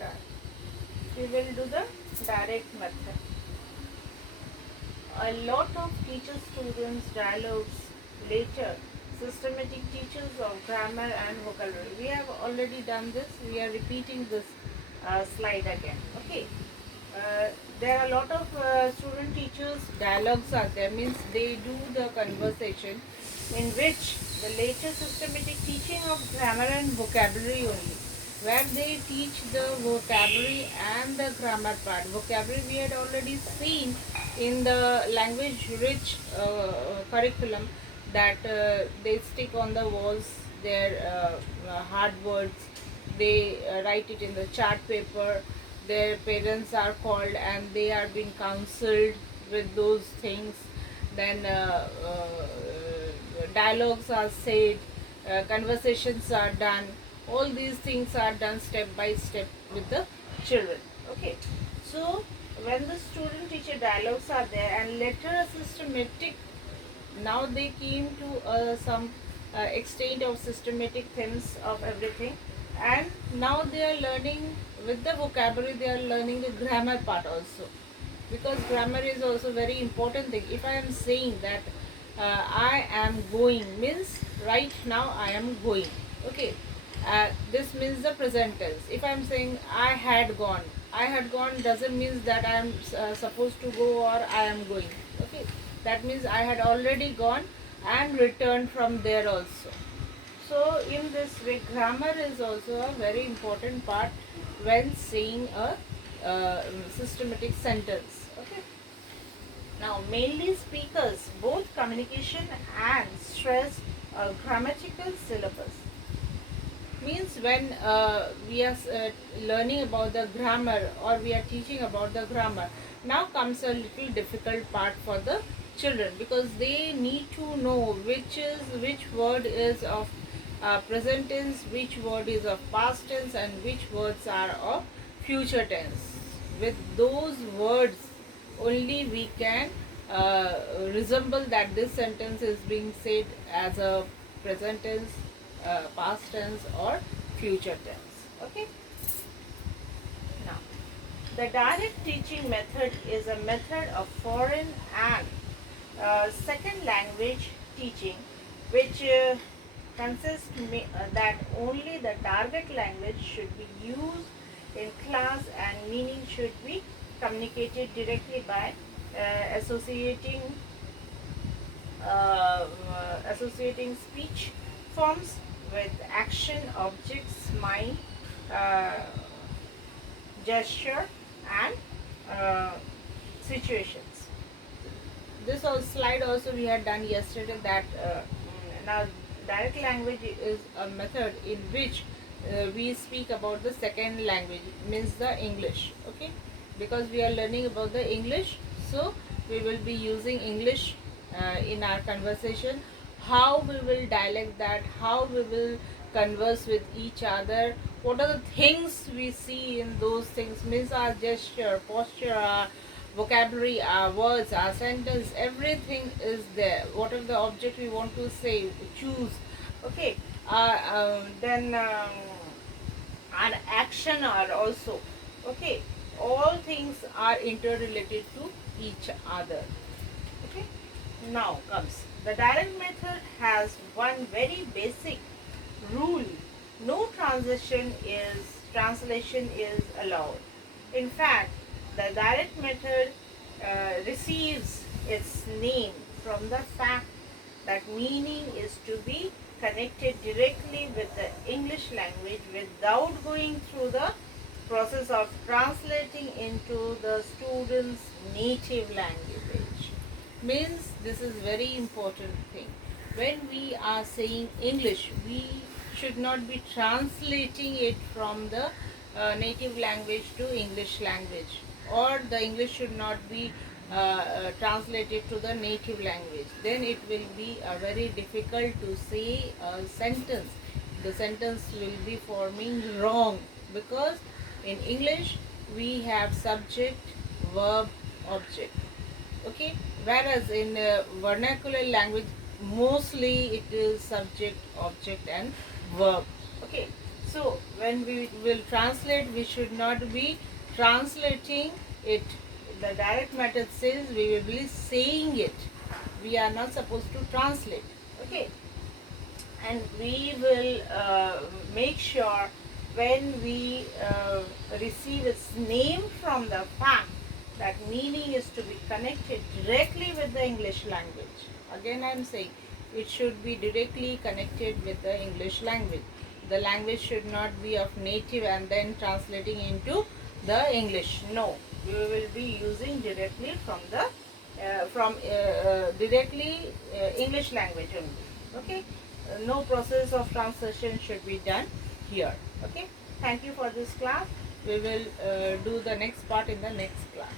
Namaskar. We will do the direct method. A lot of teacher-students dialogues later, systematic teachers of grammar and vocabulary. We have already done this. We are repeating this slide again. Okay. Uh, there are a lot of student teachers dialogues are there, means they do the conversation in which the later systematic teaching of grammar and vocabulary only, where they teach the vocabulary and the grammar part. Vocabulary we had already seen in the language rich curriculum, that they stick on the walls their hard words, they write it in the chart paper, their parents are called and they are being counseled with those things. Then dialogues are said, conversations are done. All these things are done step by step with the children. Okay, so when the student teacher dialogues are there and later a systematic, now they came to some extent of systematic themes of everything, and now they are learning with the vocabulary, they are learning the grammar part also, because grammar is also very important thing. If I am saying that I am going, means right now I am going. Okay, this means the present tense. If I am saying I had gone doesn't mean that I am supposed to go or I am going. Okay, that means I had already gone and returned from there also. So in this way, grammar is also a very important part when saying a systematic sentence. Okay. Now, mainly speakers both communication and stress a grammatical syllabus. Means when we are learning about the grammar or we are teaching about the grammar, now comes a little difficult part for the children, because they need to know which word is of present tense, which word is of past tense, and which words are of future tense. With those words only we can resemble that this sentence is being said as a present tense, past tense or future tense. Okay. Now, the direct teaching method is a method of foreign and second language teaching, which consists that only the target language should be used in class and meaning should be communicated directly by associating associating speech forms with action, objects, mind, uh, gesture, and uh, situations. This slide also we had done yesterday, that now direct language is a method in which we speak about the second language, means the English. Okay, because we are learning about the English, so we will be using English in our conversation. How we will dialect that, how we will converse with each other, what are the things we see in those things, means our gesture, posture, our vocabulary, our words, our sentence, everything is there. Whatever the object we want to say, choose. Okay, then our action are also. Okay, all things are interrelated to each other. Okay, now comes the direct method has one very basic rule: no translation is allowed. In fact, the direct method receives its name from the fact that meaning is to be connected directly with the English language without going through the process of translating into the student's native language. Means this is very important thing. When we are saying English, we should not be translating it from the native language to English language, or the English should not be translated to the native language. Then it will be very difficult to say a sentence. The sentence will be forming wrong, because in English we have subject, verb, object. Okay, whereas in vernacular language mostly it is subject, object and verb. Okay, So when we will translate, we should not be translating it. The direct method says we will be saying it. We are not supposed to translate. Okay. And we will make sure when we receive its name from the fact, that meaning is to be connected directly with the English language. Again I am saying, it should be directly connected with the English language. The language should not be of native and then translating into the English. No, we will be using directly from the directly English language only. Okay. No process of translation should be done here. Okay. Thank you for this class. We will do the next part in the next class.